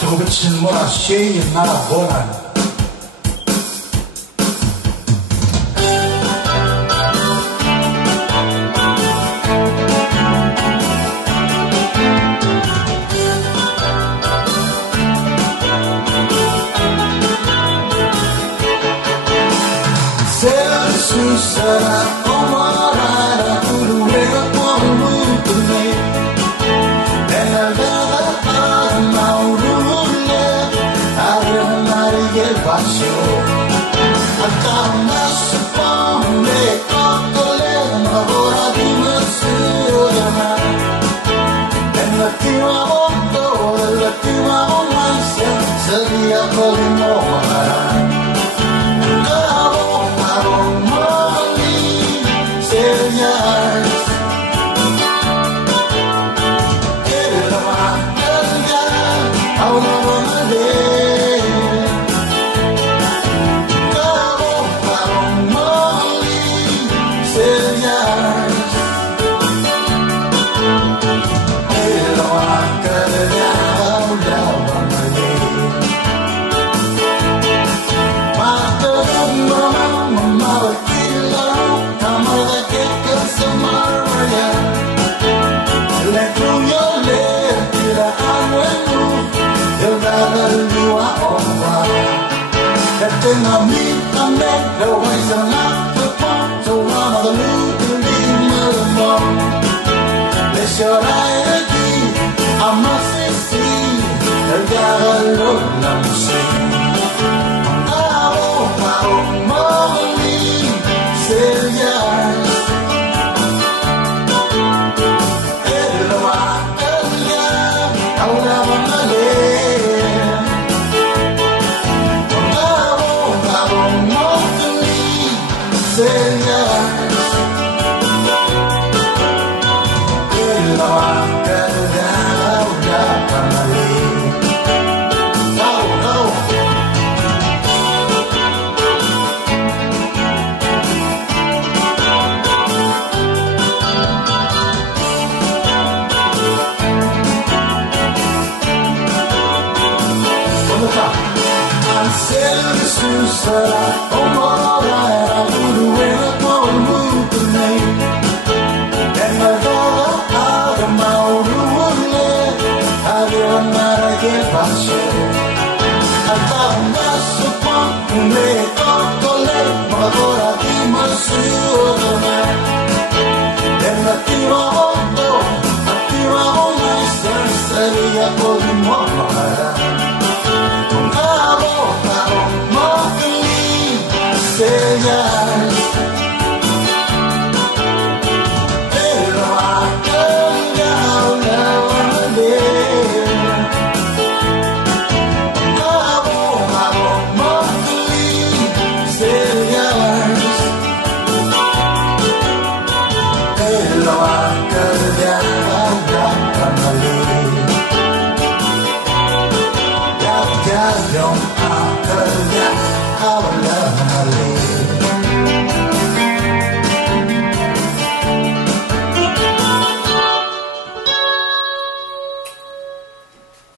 tu kecil murah sih nara bolan. Susah omarara kuruera kuamu tune Enalda maurule armarige basho Atama supone kokole magora dimasuyana Enlatima mondo enlatima omansa sedia kolimora Tengo mi también, lo voy a llamar tu ponto, vamos a luchar el mundo. Le lloraré aquí, amas sí, el diablo la música. Abo, moli, serias. El va, el ya, ahora van a leer. Susah omarara kuruera kuamu tune Enalda maurule armarige basho Atama supone kokole magora dimasuyana Enlatima mondo attima omansa sedia kolimora Señas, pero ha cambiado la bandera. Vamos, Mowgli, señas, pero ha cambiado la bandera. Ya, don't ha cambiado la bandera.